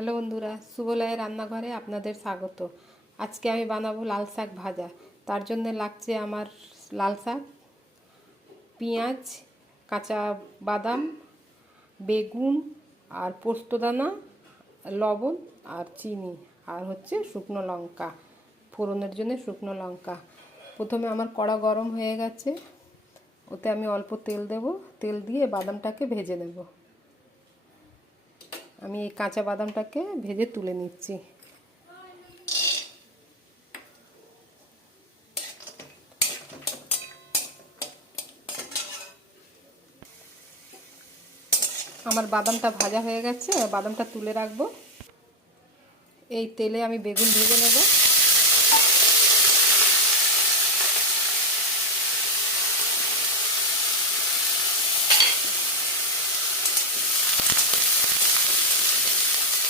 Hello বন্ধুরা, সুবলয়ের রান্নাঘরে আপনাদের স্বাগত। আজকে আমি বানাবো লাল শাক ভাজা। তার জন্য লাগছে আমার লাল শাক, পেঁয়াজ, কাঁচা বাদাম, বেগুন আর পোস্তদানা, লবণ আর চিনি, আর হচ্ছে শুকনো লঙ্কা, ফোড়নের জন্য শুকনো লঙ্কা। প্রথমে আমার কড়া গরম হয়ে গেছে, ওতে আমি অল্প তেল দেব। তেল দিয়ে বাদামটাকে ভেজে নেব। আমি এই কাঁচা বাদামটাকে ভেজে তুলে নিচ্ছি। আমার বাদামটা ভাজা হয়ে গেছে, বাদামটা তুলে রাখবো। এই তেলে আমি বেগুন ভেজে নেব।